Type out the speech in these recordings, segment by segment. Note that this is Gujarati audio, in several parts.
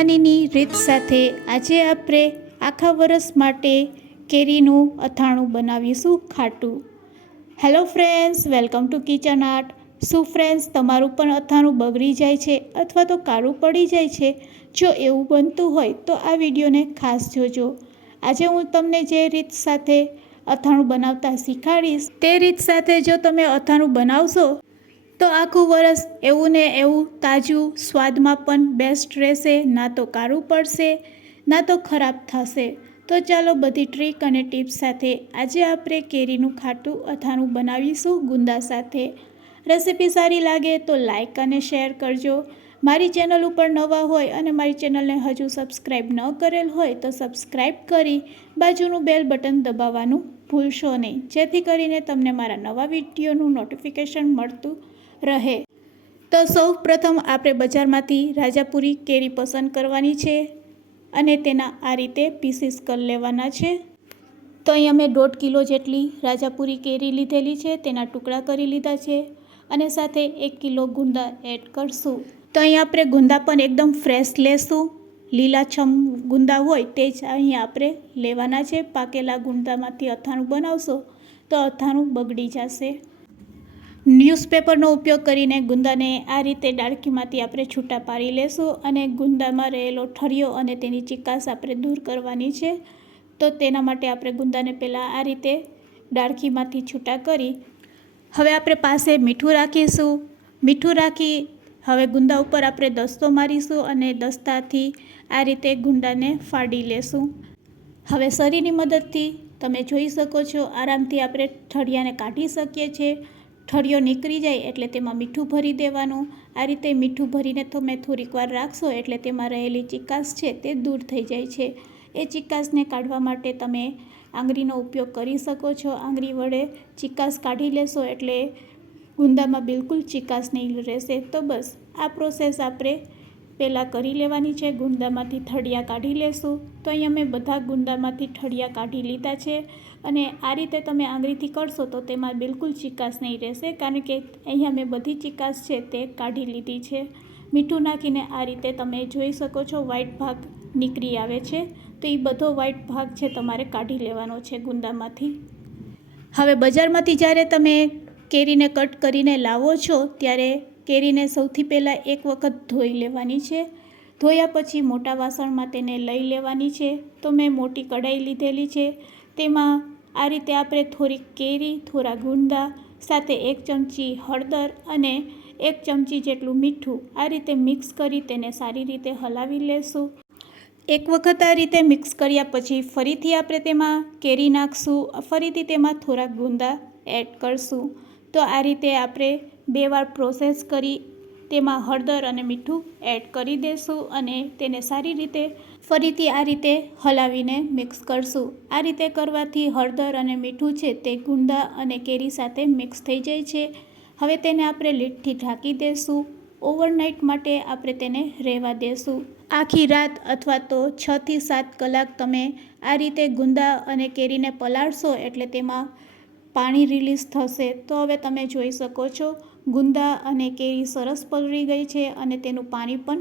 નાનીની રીત સાથે આજે આપણે આખા વર્ષ માટે કેરીનું અથાણું બનાવીશું ખાટું. Hello friends, welcome to kitchen art. શું ફ્રેન્ડ્સ, તમારું પણ અથાણું બગડી જાય છે અથવા તો કાળું પડી જાય છે? જો એવું બનતું હોય તો આ વિડીયોને ખાસ જોજો. આજે હું તમને જે રીત સાથે અથાણું બનાવતા શીખવાડીશ તે રીત સાથે જો તમે અથાણું બનાવશો તો આખું વરસ એવું ને એવું તાજું, સ્વાદમાં પણ બેસ્ટ રહેશે. ના તો કાળું પડશે, ના તો ખરાબ થશે. તો ચાલો બધી ટ્રીક અને ટિપ્સ સાથે આજે આપણે કેરીનું ખાટું અથાણું બનાવીશું ગુંદા સાથે. રેસીપી સારી લાગે તો લાઈક અને શેર કરજો. મારી ચેનલ ઉપર નવા હોય અને મારી ચેનલને હજુ સબસ્ક્રાઈબ ન કરેલ હોય તો સબસ્ક્રાઈબ કરી બાજુનું બેલ બટન દબાવવાનું ભૂલશો નહીં, જેથી કરીને તમને મારા નવા વિડીયોનું નોટિફિકેશન મળતું રહે. તો સૌ પ્રથમ આપણે બજારમાંથી રાજાપુરી કેરી પસંદ કરવાની છે અને તેના આ રીતે પીસીસ કરી લેવાના છે. તો અહીં અમે 1.5 કિલો જેટલી રાજાપુરી કેરી લીધેલી છે, તેના ટુકડા કરી લીધા છે અને સાથે 1 કિલો ગુંદા એડ કરશું. તો અહીં આપણે ગુંદા પણ એકદમ ફ્રેશ લેશું. લીલાછમ ગુંદા હોય તે જ અહીં આપણે લેવાના છે. પાકેલા ગુંદામાંથી અથાણું બનાવશો તો અથાણું બગડી જશે. ન્યૂઝપેપરનો ઉપયોગ કરીને ગુંદાને આ રીતે ડાળખીમાંથી આપણે છૂટા પાડી લેશું અને ગુંદામાં રહેલો ઠળિયો અને તેની ચીકાશ આપણે દૂર કરવાની છે. તો તેના માટે આપણે ગુંદાને પહેલાં આ રીતે ડાળખીમાંથી છૂટા કરી હવે આપણે પાસે મીઠું રાખીશું. મીઠું રાખી હવે ગુંદા ઉપર આપણે દસ્તો મારીશું અને દસ્તાથી આ રીતે ગુંદાને ફાડી લેશું. હવે સરીની મદદથી તમે જોઈ શકો છો આરામથી આપણે ઠળિયાને કાઢી શકીએ છીએ. ઠળિયો નીકળી જાય એટલે તેમાં મીઠું ભરી દેવાનું. આ રીતે મીઠું ભરીને તમે થોડીક વાર રાખશો એટલે તેમાં રહેલી ચીકાશ છે તે દૂર થઈ જાય છે. એ ચીકાશને કાઢવા માટે તમે આંગળીનો ઉપયોગ કરી શકો છો. આંગળી વડે ચીકાશ કાઢી લેશો એટલે ગુંદામાં બિલકુલ ચીકાશ નહીં રહેશે. તો બસ આ પ્રોસેસ આપણે પહેલાં કરી લેવાની છે. ગુંદામાંથી ઠળિયા કાઢી લેશું. તો અહીં અમે બધા ગુંદામાંથી ઠળિયા કાઢી લીધા છે અને આ રીતે તમે આંગળીથી કરશો તો તેમાં બિલકુલ ચીકાશ નહીં રહેશે, કારણ કે અહીંયા મેં બધી ચીકાશ છે તે કાઢી લીધી છે. મીઠું નાખીને આ રીતે તમે જોઈ શકો છો વ્હાઈટ ભાગ નીકળી આવે છે. તો એ બધો વ્હાઈટ ભાગ છે તમારે કાઢી લેવાનો છે ગુંદામાંથી. હવે બજારમાંથી જ્યારે તમે કેરીને કટ કરીને લાવો છો ત્યારે કેરીને સૌથી પહેલાં એક વખત ધોઈ લેવાની છે. ધોયા પછી મોટા વાસણમાં તેને લઈ લેવાની છે. તો મેં મોટી કઢાઈ લીધેલી છે. તેમાં આ રીતે આપણે થોડીક કેરી, થોડા ગુંદા સાથે 1 ચમચી હળદર અને 1 ચમચી જેટલું મીઠું આ રીતે મિક્સ કરી તેને સારી રીતે હલાવી લેશું. એક વખત આ રીતે મિક્સ કર્યા પછી ફરીથી આપણે તેમાં કેરી નાખશું. ફરીથી તેમાં થોડા ગુંદા એડ કરશું. તો આ રીતે આપણે 2 વાર પ્રોસેસ કરી તેમાં હળદર અને મીઠું એડ કરી દઈશું અને તેને સારી રીતે ફરીથી આ રીતે હલાવીને મિક્સ કરશું. આ રીતે કરવાથી હળદર અને મીઠું છે તે ગુંદા અને કેરી સાથે મિક્સ થઈ જાય છે. હવે તેને આપણે લીડથી ઢાંકી દઈશું. ઓવરનાઇટ માટે આપણે તેને રહેવા દઈશું. આખી રાત અથવા તો 6 થી 7 કલાક તમે આ રીતે ગુંદા અને કેરીને પલાળશો એટલે તેમાં પાણી રિલીઝ થશે. તો હવે તમે જોઈ શકો છો ગુંદા અને કેરી સરસ પલળી ગઈ છે અને તેનું પાણી પણ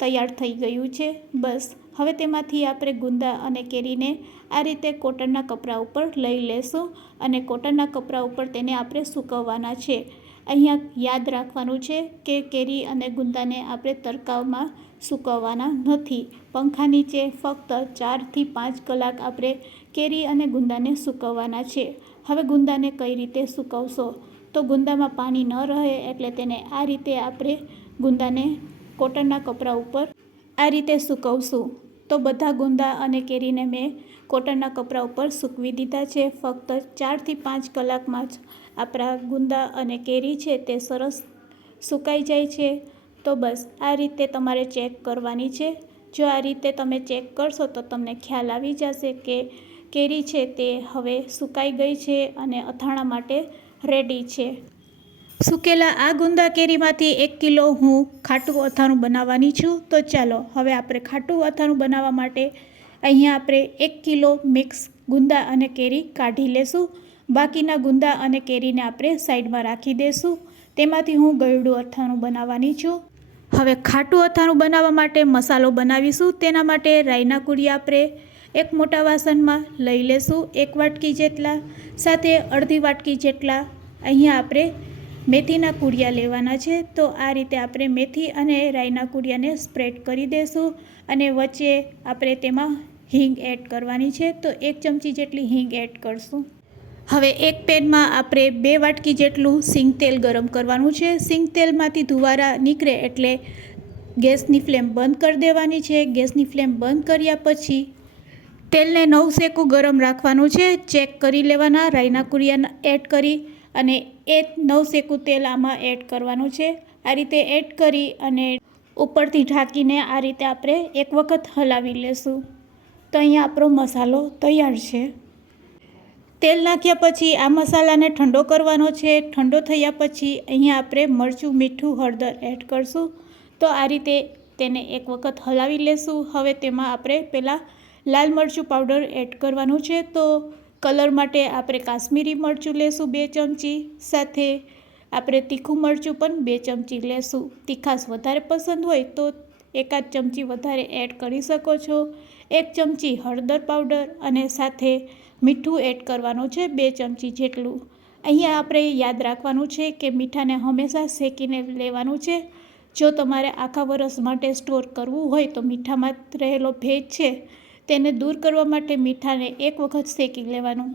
તૈયાર થઈ ગયું છે. બસ હવે તેમાંથી આપણે ગુંદા અને કેરીને આ રીતે કોટનના કપડા ઉપર લઈ લેશું અને કોટનના કપડા ઉપર તેને આપણે સૂકવવાના છે. અહીંયા યાદ રાખવાનું છે કે કેરી અને ગુંદાને આપણે તડકામાં સૂકવવાના નથી. પંખા નીચે ફક્ત 4 થી 5 કલાક આપણે કેરી અને ગુંદાને સૂકવવાના છે. હવે ગુંદાને કઈ રીતે સૂકવશો? તો ગુંદામાં પાણી ન રહે એટલે તેને આ રીતે આપણે ગુંદાને કોટનના કપડા ઉપર આ રીતે સૂકવશું. તો બધા ગુંદા અને કેરીને મેં કોટનના કપડા ઉપર સૂકવી દીધા છે. ફક્ત 4 થી 5 કલાકમાં જ આપણા ગુંદા અને કેરી છે તે સરસ સુકાઈ જાય છે. તો બસ આ રીતે તમારે ચેક કરવાની છે. જો આ રીતે તમે ચેક કરશો તો તમને ખ્યાલ આવી જશે કે કેરી છે તે હવે સુકાઈ ગઈ છે અને અથાણા માટે રેડી છે. સૂકેલા આ ગુંદા કેરીમાંથી 1 કિલો હું ખાટું અથાણું બનાવવાની છું. તો ચાલો હવે આપણે ખાટું અથાણું બનાવવા માટે અહીંયા આપણે 1 કિલો મિક્સ ગુંદા અને કેરી કાઢી લેશું. બાકીના ગુંદા અને કેરીને આપણે સાઈડમાં રાખી દઈશું. તેમાંથી હું ગળ્યું અથાણું બનાવવાની છું. હવે ખાટું અથાણું બનાવવા માટે મસાલો બનાવીશું. તેના માટે રાઈના કુડિયા આપણે એક મોટા વાસણમાં લઈ લેશું, 1 વાટકી જેટલા, સાથે અડધી વાટકી જેટલા અહીંયા આપણે મેથીના કુડિયા લેવાના છે. તો આ રીતે આપણે મેથી અને રાઈના કુડિયાને સ્પ્રેડ કરી દઈશું અને વચ્ચે આપણે તેમાં હિંગ એડ કરવાની છે. તો 1 ચમચી જેટલી હિંગ એડ કરશું. હવે એક પેનમાં આપણે 2 વાટકી જેટલું સિંગ તેલ ગરમ કરવાનું છે. સિંગ તેલમાંથી ધુવારા નીકળે એટલે ગેસની ફ્લેમ બંધ કરી દેવાની છે. ગેસની ફ્લેમ બંધ કર્યા પછી તેલને નવશેકું ગરમ રાખવાનું છે. ચેક કરી લેવાના, રાઈના કુડિયા એડ કરી અને એ નવશેકું તેલ આમાં એડ કરવાનું છે. આ રીતે એડ કરી અને ઉપરથી ઢાંકીને આ રીતે આપણે એક વખત હલાવી લેશું. તો અહીંયા આપણો મસાલો તૈયાર છે. તેલ નાખ્યા પછી આ મસાલાને ઠંડો કરવાનો છે. ઠંડો થયા પછી અહીંયા આપણે મરચું, મીઠું, હળદર એડ કરશું. તો આ રીતે તેને એક વખત હલાવી લેશું. હવે તેમાં આપણે પહેલાં લાલ મરચું પાવડર એડ કરવાનું છે. તો કલર માટે આપણે કાશ્મીરી મરચું લેશું 2 ચમચી, સાથે આપણે તીખું મરચું પણ 2 ચમચી લેશું. તીખાશ વધારે પસંદ હોય તો 1 ચમચી વધારે એડ કરી શકો છો. 1 ચમચી હળદર પાવડર અને સાથે મીઠું એડ કરવાનું છે 2 ચમચી જેટલું. અહીંયા આપણે યાદ રાખવાનું છે કે મીઠાને હંમેશા શેકીને લેવાનું છે. જો તમારે આખા વરસ માટે સ્ટોર કરવું હોય તો મીઠામાં રહેલો ભેજ છે તેને દૂર કરવા માટે મીઠાને એક વખત શેકી લેવાનું.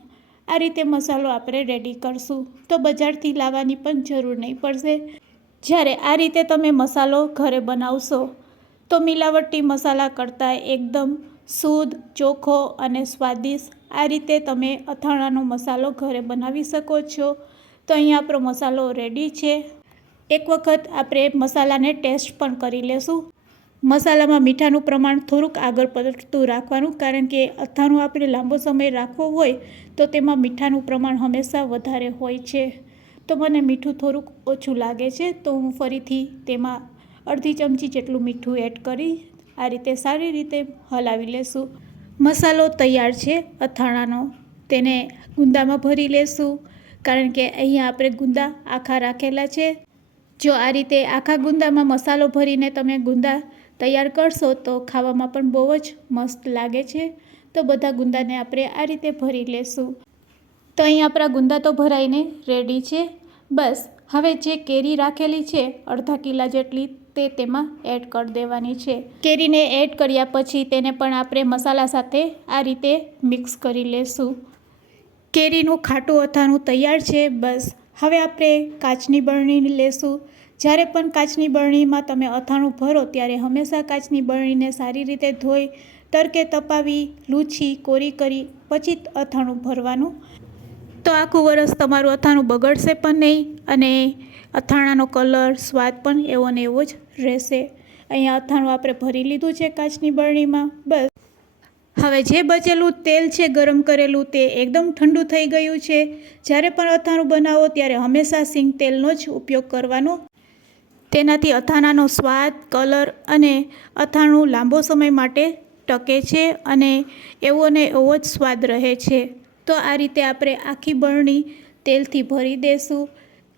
આ રીતે મસાલો આપણે રેડી કરશું. તો બજારથી લાવવાની પણ જરૂર નહીં પડશે. જ્યારે આ રીતે તમે મસાલો ઘરે બનાવશો તો મિલાવટી મસાલા કરતાં એકદમ શુદ્ધ, ચોખ્ખો અને સ્વાદિષ્ટ આ રીતે તમે અથાણાનો મસાલો ઘરે બનાવી શકો છો. તો અહીંયા આપણો મસાલો રેડી છે. એક વખત આપણે મસાલાને ટેસ્ટ પણ કરી લેશું. મસાલામાં મીઠાનું પ્રમાણ થોડુંક આગળ પડતું રાખવાનું, કારણ કે અથાણું આપણે લાંબો સમય રાખવો હોય તો તેમાં મીઠાનું પ્રમાણ હંમેશા વધારે હોય છે. તો મને મીઠું થોડુંક ઓછું લાગે છે, તો હું ફરીથી તેમાં અડધી ચમચી જેટલું મીઠું એડ કરી આ રીતે સારી રીતે હલાવી લેશું. મસાલો તૈયાર છે અથાણાનો. તેને ગુંદામાં ભરી લેશું, કારણ કે અહીંયા આપણે ગુંદા આખા રાખેલા છે. જો આ રીતે આખા ગુંદામાં મસાલો ભરીને તમે ગુંદા તૈયાર કરશો તો ખાવામાં પણ બહુ જ મસ્ત લાગે છે. તો બધા ગુંદાને આપણે આ રીતે ભરી લેશું. તો અહીં આપણા ગુંદા તો ભરાઈને રેડી છે. બસ હવે જે કેરી રાખેલી છે અડધા કિલા જેટલી તે તેમાં એડ કરી દેવાની છે. કેરીને એડ કર્યા પછી તેને પણ આપણે મસાલા સાથે આ રીતે મિક્સ કરી લેશું. કેરીનું ખાટું અથાણું તૈયાર છે. બસ હવે આપણે કાચની બરણી લેશું. જ્યારે પણ કાચની બરણીમાં તમે અથાણું ભરો ત્યારે હંમેશા કાચની બરણીને સારી રીતે ધોઈ, તડકે તપાવી, લૂછી, કોરી કરી પછી અથાણું ભરવાનું. તો આખું વરસ તમારું અથાણું બગડશે પણ નહીં અને અથાણાનો કલર, સ્વાદ પણ એવો ને એવો જ રહેશે. અહીંયા અથાણું આપણે ભરી લીધું છે કાચની બરણીમાં. બસ હવે જે બચેલું તેલ છે ગરમ કરેલું તે એકદમ ઠંડુ થઈ ગયું છે. જ્યારે પણ અથાણું બનાવો ત્યારે હંમેશા સિંગ તેલનો જ ઉપયોગ કરવાનો. તેનાથી અથાણાનો સ્વાદ, કલર અને અથાણું લાંબો સમય માટે ટકે છે અને એવો ને એવો જ સ્વાદ રહે છે. તો આ રીતે આપણે આખી બરણી તેલથી ભરી દઈશું.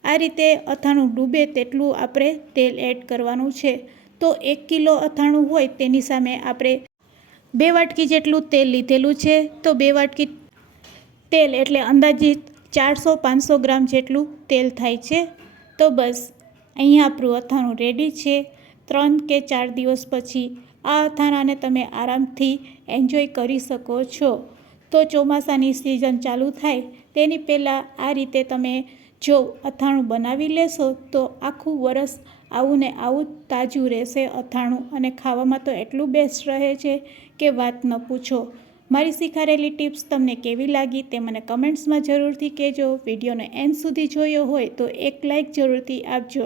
આ રીતે અથાણું ડૂબે તેટલું આપણે તેલ એડ કરવાનું છે. તો 1 કિલો અથાણું હોય તેની સામે આપણે 2 વાટકી જેટલું તેલ લીધેલું છે. તો 2 વાટકી તેલ એટલે અંદાજિત 400-500 ગ્રામ જેટલું તેલ થાય છે. તો બસ અહીંયા આપણું અથાણું રેડી છે. 3 કે 4 દિવસ પછી આ અથાણાને તમે આરામથી એન્જોય કરી શકો છો. તો ચોમાસાની સિઝન ચાલુ થાય તેની પહેલાં આ રીતે તમે જો અથાણું બનાવી લેશો તો આખું વરસ આવું ને આવું તાજું રહેશે અથાણું, અને ખાવામાં તો એટલું બેસ્ટ રહે છે કે વાત ન પૂછો. મારી શીખવાડેલી ટિપ્સ તમને કેવી લાગી તે મને કમેન્ટ્સમાં જરૂરથી કહેજો. વિડીયોને એન્ડ સુધી જોયો હોય તો એક લાઇક જરૂરથી આપજો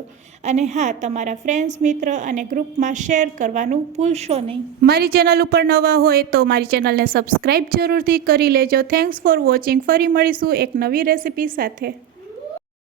અને હા, તમારા ફ્રેન્ડ્સ, મિત્ર અને ગ્રુપમાં શેર કરવાનું ભૂલશો નહીં. મારી ચેનલ ઉપર નવા હોય તો મારી ચેનલને સબસ્ક્રાઈબ જરૂરથી કરી લેજો. Thanks for watching. ફરી મળીશું એક નવી રેસિપી સાથે.